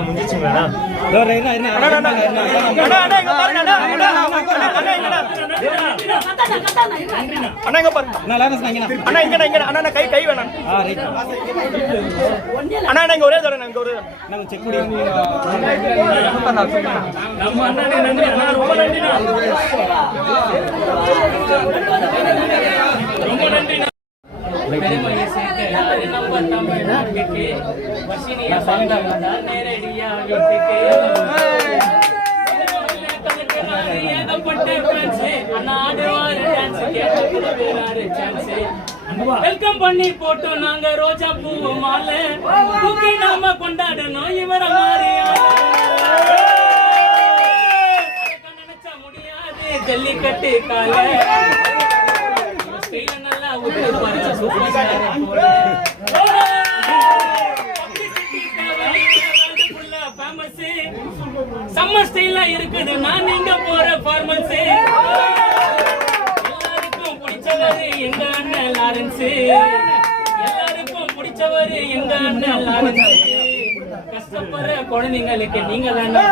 முடிச்சுங்களா கை கை வேணாம் அண்ணா இங்க ஒரே தடவை நாங்க ஒரு செக் பண்ணி நம்ம அண்ணா நன்றி அண்ணா ரொம்ப நன்றி ரொம்ப நன்றி தமிழ்நாட்டுக்கு நேரடியா வெல்கம் பண்ணி போட்டோம் நாங்க ரோஜா பூ மாலை தூக்கி நாம கொண்டாடணும் இவர நினைச்சா முடியாது ஜல்லிக்கட்டு கால நல்லா சம்மர் ஸ்டைலா இருக்குது நான் நீங்க போற பார்மன்ஸ் எல்லாருக்கும் பிடிச்சவரு எங்க அண்ணன் லாரன்ஸ் எல்லாருக்கும் பிடிச்சவரு எங்க அண்ணன் லாரன்ஸ் கஷ்டப்படுற குழந்தைங்களுக்கு நீங்க தானே